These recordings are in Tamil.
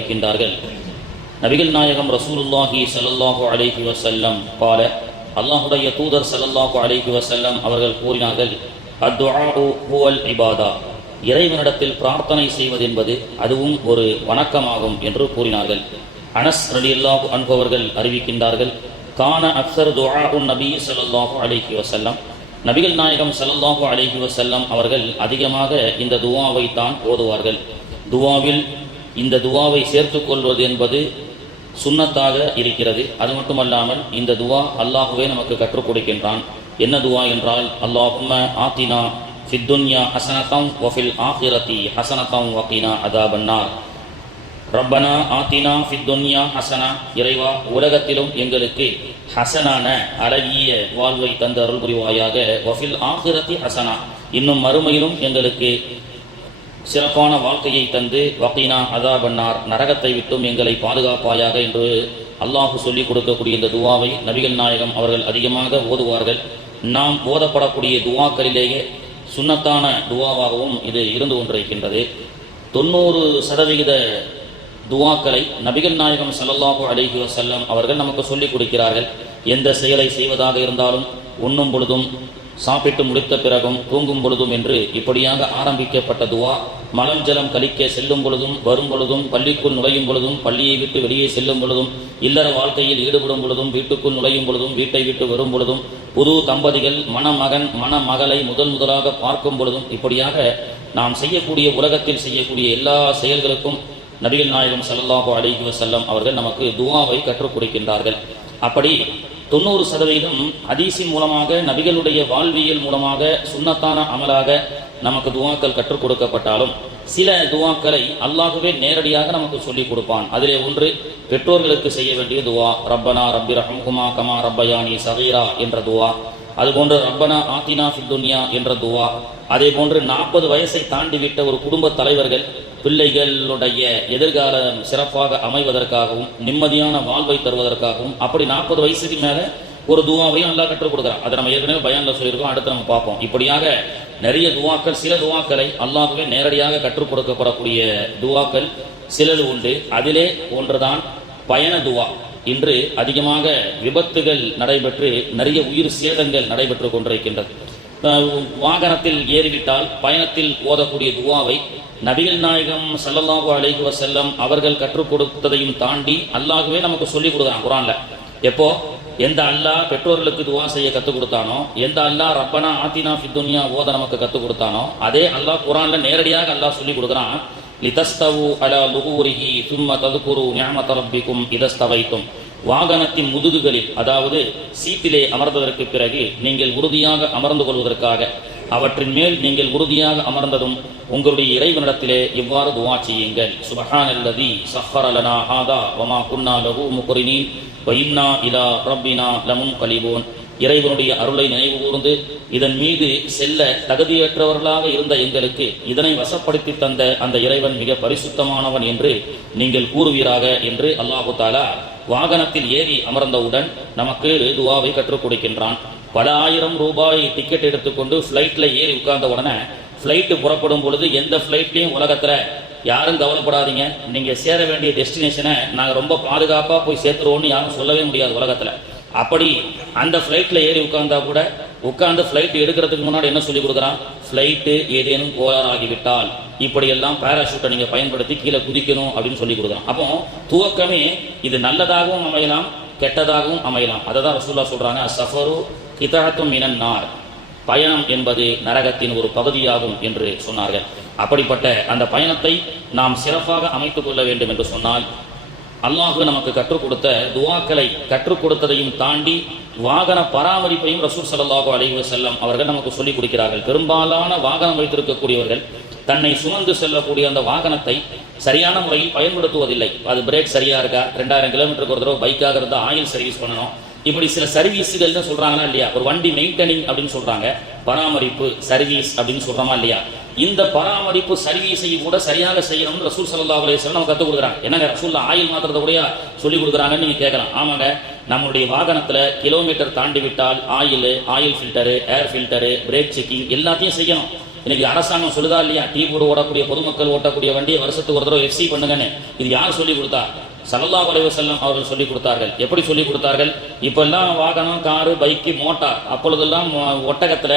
அறிவிக்கின்றார்கள். நபிகள் நாயகம் ரசூலுல்லாஹி சல்லாஹூ அலைஹி வசல்லம் பால அல்லாஹுடைய தூதர் சல்லாஹூ அலைஹி வசல்லம் அவர்கள் கூறினார்கள் அத்துஆஉ இபாதா. இறைவனிடத்தில் பிரார்த்தனை செய்வது என்பது அதுவும் ஒரு வணக்கமாகும் என்று கூறினார்கள். அனஸ் ரலியல்லாஹு அன்ஹு அன்பவர்கள் அறிவிக்கின்றார்கள் கான அக்சர் துஆஉ நபி ஸல்லல்லாஹு அலைஹி வசல்லம் நபிகள் நாயகம் சல்லாஹூ அலைஹி வசல்லம் அவர்கள் அதிகமாக இந்த துவாவை தான் ஓதுவார்கள். துவாவில் இந்த துவாவை சேர்த்துக்கொள்வது என்பது சுண்ணத்தாக இருக்கிறது. அது மட்டுமல்லாமல் இந்த துவா அல்லாஹுவே நமக்கு கற்றுக் கொடுக்கின்றான். என்ன துவா என்றால் அல்லாஹும்ம ஆத்தினா ஃபித்துன்யா ஹசனத்தம் வஃபில் ஆஹிரத்தி ஹசனத்தம் வக்கீனா அதாபன்னார். ரப்பனா ஆத்தினா ஃபித்துன்யா ஹசனா. இறைவா உலகத்திலும் எங்களுக்கு ஹசனான அழகிய வாழ்வை தந்த அருள் புரிவாயாக வஃபில் ஆஹிரத்தி ஹசனா. இன்னும் மறுமையிலும் எங்களுக்கு சிறப்பான வாழ்க்கையை தந்து வக்கீனா அதாபன்னார் நரகத்தை விட்டும் எங்களை பாதுகாப்பாயாக என்று அல்லாஹு சொல்லிக் கொடுக்கக்கூடிய இந்த துவாவை நபிகள் நாயகம் அவர்கள் அதிகமாக ஓதுவார்கள். நாம் ஓதப்படக்கூடிய துவாக்களிலேயே சுண்ணத்தான துவாவாகவும் இது இருந்து கொண்டிருக்கின்றது. தொண்ணூறு சதவிகித துவாக்களை நபிகள் நாயகம் சல்லல்லாஹு அலிஹி வசல்லம் அவர்கள் நமக்கு சொல்லிக் கொடுக்கிறார்கள். எந்த செயலை செய்வதாக இருந்தாலும் உண்ணும் பொழுதும் சாப்பிட்டு முடித்த பிறகும் தூங்கும் பொழுதும் என்று இப்படியாக ஆரம்பிக்கப்பட்ட துவா மலம் ஜலம் கழிக்க செல்லும் பொழுதும் வரும் பொழுதும் பள்ளிக்குள் நுழையும் பொழுதும் பள்ளியை விட்டு வெளியே செல்லும் பொழுதும் இல்லற வாழ்க்கையில் ஈடுபடும் பொழுதும் வீட்டுக்குள் நுழையும் பொழுதும் வீட்டை விட்டு வரும் பொழுதும் புது தம்பதிகள் மணமகன் மணமகளை முதன் முதலாக பார்க்கும் பொழுதும் இப்படியாக நாம் செய்யக்கூடிய உலகத்தில் செய்யக்கூடிய எல்லா செயல்களுக்கும் நபிகள் நாயகம் ஸல்லல்லாஹு அலைஹி வஸல்லம் அவர்கள் நமக்கு துவாவை கற்றுக் கொடுக்கின்றார்கள். அப்படி தொண்ணூறு சதவீதம் ஹதீஸின் மூலமாக நபிகளுடைய வாழ்வியல் மூலமாக சுண்ணத்தான அமலாக நமக்கு துவாக்கள் கற்றுக் கொடுக்கப்பட்டாலும் சில துவாக்களை அல்லாஹுவே நேரடியாக நமக்கு சொல்லிக் கொடுப்பான். அதிலே ஒன்று பெற்றோர்களுக்கு செய்ய வேண்டிய துவா ரப்பனா ரப்பி ரஹம்குமா கமா ரப்பயானி சகீரா என்ற துவா. அதுபோன்று ரப்பனா ஆத்தினா ஃபித்துன்யா என்ற துவா. அதே போன்று நாற்பது வயசை தாண்டிவிட்ட ஒரு குடும்ப தலைவர்கள் பிள்ளைகளுடைய எதிர்காலம் சிறப்பாக அமைவதற்காகவும் நிம்மதியான வாழ்வை தருவதற்காகவும் அப்படி நாற்பது வயசுக்கு மேலே ஒரு துவாவையும் நல்லா கற்றுக் கொடுக்குறான். அதை நம்ம ஏற்கனவே பயனில் சொல்லியிருக்கோம் அடுத்து நம்ம பார்ப்போம். இப்படியாக நிறைய துவாக்கள் சில துவாக்களை அல்லாஹுவே நேரடியாக கற்றுக் கொடுக்கப்படக்கூடிய துவாக்கள் சிலது உண்டு. அதிலே ஒன்றுதான் பயண துவா. இன்று அதிகமாக விபத்துகள் நடைபெற்று நிறைய உயிர் சேதங்கள் நடைபெற்று கொண்டிருக்கின்றது. வாகனத்தில் ஏறிவிட்டால் பயணத்தில் ஓதக்கூடிய துவாவை நபிகள் நாயகம் ஸல்லல்லாஹு அலைஹி செல்லம் அவர்கள் கற்றுக் கொடுத்ததையும் தாண்டி அல்லாஹ்வே நமக்கு சொல்லிக் கொடுக்குறான் குரான்ல. எப்போ? எந்த அல்லாஹ் பெற்றோர்களுக்கு துவா செய்ய கற்றுக் கொடுத்தானோ எந்த அல்லாஹ் ரப்பனா ஆத்தினா ஃபித்துனியா ஓத நமக்கு கற்றுக் கொடுத்தானோ அதே அல்லாஹ் குரான்ல நேரடியாக அல்லாஹ் சொல்லி கொடுக்குறான். லிதஸ்தவு அலா லுகூரிஹி தும்ம ததுகுரு நிஅமத ரப்பிக்கும் இதஸ்தவைத்தும் வாகனத்தின் முதுகுகளில் அதாவது சீட்டிலே அமர்ந்ததற்கு பிறகு நீங்கள் உறுதியாக அமர்ந்து கொள்வதற்காக அவற்றின் மேல் நீங்கள் உறுதியாக அமர்ந்ததும் உங்களுடைய இறைவனிடத்திலே இவ்வாறு துவா செய்யுங்கள். சுபஹானல்லதி சஹ்ஹர லனா ஹாதா வமா குன்னா லகு முக்ரினீன் வைன்னா இலா ரப்பினா லமுன் கலிபோன் இறைவனுடைய அருளை நினைவு கூர்ந்து இதன் மீது செல்ல தகுதியற்றவர்களாக இருந்த எங்களுக்கு இதனை வசப்படுத்தி தந்த அந்த இறைவன் மிக பரிசுத்தமானவன் என்று நீங்கள் கூறுவீராக என்று அல்லாஹு தாலா வாகனத்தில் ஏறி அமர்ந்தவுடன் நமக்கு துவாவை கற்றுக் கொடுக்கின்றான். பல ஆயிரம் ரூபாய் டிக்கெட் எடுத்துக்கொண்டு ஃப்ளைட்டில் ஏறி உட்கார்ந்த உடனே ஃப்ளைட்டு புறப்படும் பொழுது எந்த ஃப்ளைட்லையும் உலகத்தில் யாரும் கவலைப்படாதீங்க. நீங்கள் சேர வேண்டிய டெஸ்டினேஷனை நாங்கள் ரொம்ப பாதுகாப்பாக போய் சேர்த்துருவோம்னு யாரும் சொல்லவே முடியாது உலகத்தில். அப்படி அந்த ஃப்ளைட்டில் ஏறி உட்கார்ந்தா கூட உட்கார்ந்து ஃப்ளைட் எடுக்கிறதுக்கு முன்னாடி என்ன சொல்லி கொடுக்குறான்? ஃப்ளைட்டு ஏதேனும் கோளாறாகிவிட்டால் இப்படியெல்லாம் பேராஷூட்டை நீங்கள் பயன்படுத்தி கீழே குதிக்கணும் அப்படின்னு சொல்லி கொடுக்குறான். அப்போ துவக்கமே இது நல்லதாகவும் அமையலாம் கெட்டதாகவும் அமையலாம். அதை தான் ரசூல்லா சொல்கிறாங்க சஃபரு கிதாத்தும் இனன் நார். பயணம் என்பது நரகத்தின் ஒரு பகுதியாகும் என்று சொன்னார்கள். அப்படிப்பட்ட அந்த பயணத்தை நாம் சிறப்பாக அமைத்துக் கொள்ள வேண்டும் என்று சொன்னால் அல்லாஹு நமக்கு கற்றுக் கொடுத்த துவாக்களை கற்றுக் கொடுத்ததையும் தாண்டி வாகன பராமரிப்பையும் ரசூல் சல்லாஹூ அலைஹி வஸல்லம் அவர்கள் நமக்கு சொல்லிக் கொடுக்கிறார்கள். பெரும்பாலான வாகனம் வைத்திருக்கக்கூடியவர்கள் தன்னை சுமந்து செல்லக்கூடிய அந்த வாகனத்தை சரியான முறையில் பயன்படுத்துவதில்லை. அது பிரேக் சரியா இருக்கா? ரெண்டாயிரம் கிலோமீட்டருக்கு ஒரு தடவை பைக்காக இருந்தால் ஆயில் சர்வீஸ் பண்ணணும். இப்படி சில சர்வீஸுகள்னு சொல்றாங்களா இல்லையா? ஒரு வண்டி மெயின்டெனிங் அப்படின்னு சொல்றாங்க. பராமரிப்பு சர்வீஸ் அப்படின்னு சொல்றோமா இல்லையா? இந்த பராமரிப்பு சர்வீஸை கூட சரியாக செய்யணும்னு ரசூல் சல்லா அலைஹி வஸல்லம் நமக்கு கற்றுக் கொடுக்குறாங்க. என்னங்க ரசூல் ஆயில் மாத்திரத்தை கூட சொல்லி கொடுக்குறாங்கன்னு நீங்கள் கேட்கலாம். ஆமாங்க நம்மளுடைய வாகனத்தில் கிலோமீட்டர் தாண்டி விட்டால் oil oil filter air filter brake checking எல்லாத்தையும் செய்யணும். இன்னைக்கு அரசாங்கம் சொல்லுதா இல்லையா? டீ போர்டு ஓடக்கூடிய பொதுமக்கள் ஓட்டக்கூடிய வண்டியை வருஷத்துக்கு ஒரு தடவை எஃப்சி பண்ணுங்கன்னு. இது யார் சொல்லி கொடுத்தா? சல்லல்லாஹு அலைஹி வஸல்லம் அவர்கள் சொல்லி கொடுத்தார்கள். எப்படி சொல்லி கொடுத்தார்கள்? இப்பெல்லாம் வாகனம் காரு பைக்கு மோட்டார் அப்பொழுதெல்லாம் ஒட்டகத்தில்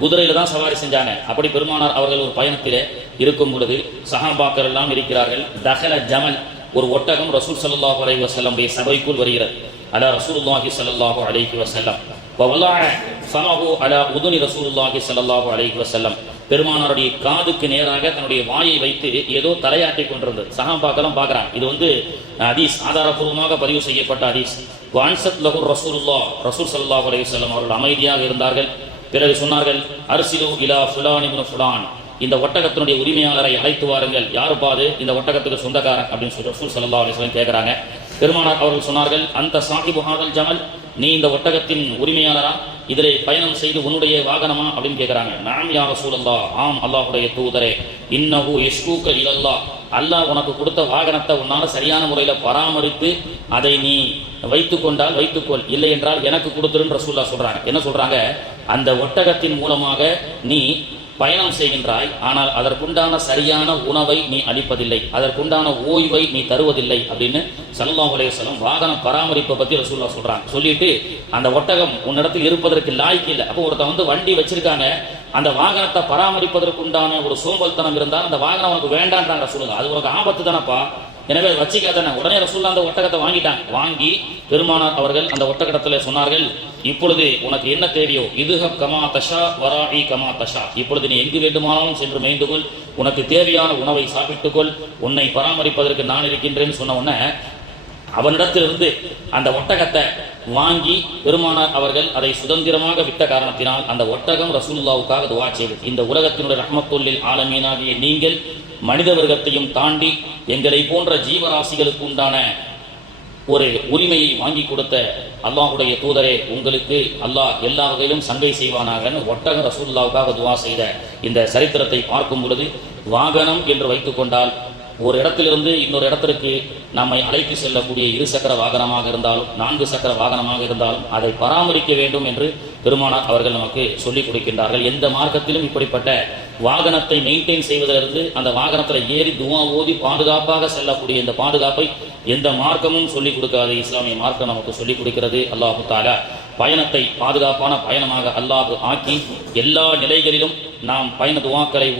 குதிரையில தான் சவாரி செஞ்சாங்க. அப்படி பெருமானார் அவர்கள் ஒரு பயணத்திலே இருக்கும் பொழுது சஹாபாக்கர் எல்லாம் இருக்கிறார்கள். தஹல ஜமல் ஒரு ஒட்டகம் ரசூல் சல்லாஹ் அலைஹி வஸல்லமுடைய சபைக்குள் வருகிறது. அலா ரசூலுல்லாஹி சல்லாஹு அலைஹி வசல்லம் வவலஅ அலா உதுனி ரசூலுல்லாஹி ஸல்லல்லாஹு அலைஹி வஸல்லம். பெருமானாருடைய காதுக்கு நேராக தன்னுடைய வாயை வைத்து ஏதோ தலையாட்டி கொண்டிருந்தது. சஹாபாக்கெல்லாம் பார்க்குறான் இது வந்து ஹதீஸ் ஆதாரபூர்வமாக பதிவு செய்யப்பட்ட ஹதீஸ். வான்சத் லஹூர் ரசூலுல்லா ரசூல் சல்லாஹ் அலைஹி வல்லம் அவர்கள் அமைதியாக இருந்தார்கள். பிறகு சொன்னார்கள் அரிசிலோ இலா ஃபுலான் இப்னு ஃபுலான். இந்த ஒட்டகத்தினுடைய உரிமையாளரை அழைத்து வாருங்கள். யாரு பாது இந்த ஒட்டகத்துக்கு சொந்தக்காரன். அப்படின்னு சொல்லி ரசூல் சல்லா அலைஹி வஸல்லம் கேட்குறாங்க பெருமானார் அவர்கள் சொன்னார்கள் அந்த சாஹிபு ஹாதல் ஜமல். நீ இந்த ஒட்டகத்தின் உரிமையாளரா? இதிலே பயணம் செய்து உன்னுடைய வாகனமா? அப்படின்னு கேட்குறாங்க நாம் யார் ரசூல் அல்லா ஆம் அல்லாஹுடைய தூதரே. இன்னஹு யஷ்கூக்க இலல்லா அல்லாஹ் உனக்கு கொடுத்த வாகனத்தை உன்னால சரியான முறையில் பராமரித்து அதை நீ வைத்து கொண்டால் வைத்துக்கொள். இல்லை என்றால் எனக்கு கொடுத்துருன்ற ரசூல்லா சொல்கிறாங்க என்ன சொல்கிறாங்க அந்த ஒட்டகத்தின் மூலமாக நீ பயணம் செய்கின்றாய். ஆனால் அதற்குண்டான சரியான உணவை நீ அளிப்பதில்லை. அதற்குண்டான ஓய்வை நீ தருவதில்லை அப்படின்னு சல்லல்லாஹு அலைஹி வாகன பராமரிப்பை பற்றி ரசூல்லா சொல்கிறாங்க சொல்லிட்டு அந்த ஒட்டகம் உன்னிடத்தில் இருப்பதற்கு லாய்க்கு இல்லை. அப்போ ஒருத்தன் வந்து வண்டி வச்சிருக்காங்க. அந்த வாகனத்தை பராமரிப்பதற்குண்டான ஒரு சோம்பல்தனம் இருந்தால் அந்த வாகனம் உனக்கு வேண்டான்றாங்க ரசூலுங்க அது உனக்கு ஆபத்து தானப்பா? எனவே வச்சிக்காதானே உடனே ரசூல்லா அந்த ஒட்டகத்தை வாங்கிட்டாங்க வாங்கி பெருமானார் அவர்கள் அந்த ஒட்டகத்தில் சொன்னார்கள் இப்பொழுது உனக்கு என்ன தேவையோ இதுக கமா தஷா வராஇ கமா தஷா. இப்பொழுது நீ எங்கு வேண்டுமானாலும் சென்று மேய்ந்து கொள். உனக்கு தேவையான உணவை சாப்பிட்டுக்கொள் உன்னை பராமரிப்பதற்கு நான் இருக்கின்றேன்னு சொன்ன உடனே அவனிடத்திலிருந்து அந்த ஒட்டகத்தை வாங்கி பெருமானார் அவர்கள் அதை சுதந்திரமாக விட்ட காரணத்தினால் அந்த ஒட்டகம் ரசூலுல்லாவுக்காக துவா செய்தது. இந்த உலகத்தினுடைய ரஹ்மத்துல்லில் ஆலமீனாகிய நீங்கள் மனித வர்க்கத்தையும் தாண்டி எங்களை போன்ற ஜீவராசிகளுக்கு உண்டான ஒரு உரிமையை வாங்கி கொடுத்த அல்லாஹுடைய தூதரே உங்களுக்கு அல்லாஹ் எல்லா வகையிலும் சங்கை செய்வானாகன்னு ஒட்டக ரசூல்லாவுக்காக துவா செய்த இந்த சரித்திரத்தை பார்க்கும் பொழுது வாகனம் என்று வைத்துக்கொண்டால் ஒரு இடத்திலிருந்து இன்னொரு இடத்திற்கு நம்மை அழைத்து செல்லக்கூடிய இரு சக்கர வாகனமாக இருந்தாலும் நான்கு சக்கர வாகனமாக இருந்தாலும் அதை பராமரிக்க வேண்டும் என்று பெருமானார் அவர்கள் நமக்கு சொல்லிக் கொடுக்கின்றார்கள். எந்த மார்க்கத்திலும் இப்படிப்பட்ட வாகனத்தை மெயின்டைன் செய்வதிலிருந்து அந்த வாகனத்தில் ஏறி துவா ஓதி பாதுகாப்பாக செல்லக்கூடிய இந்த பாதுகாப்பை எந்த மார்க்கமும் சொல்லிக் கொடுக்காது. இஸ்லாமிய மார்க்கம் நமக்கு சொல்லிக் கொடுக்கிறது. அல்லாஹு தாலா பயணத்தை பாதுகாப்பான பயணமாக அல்லாஹ் ஆக்கி எல்லா நிலைகளிலும் நாம் பயண துவாக்களை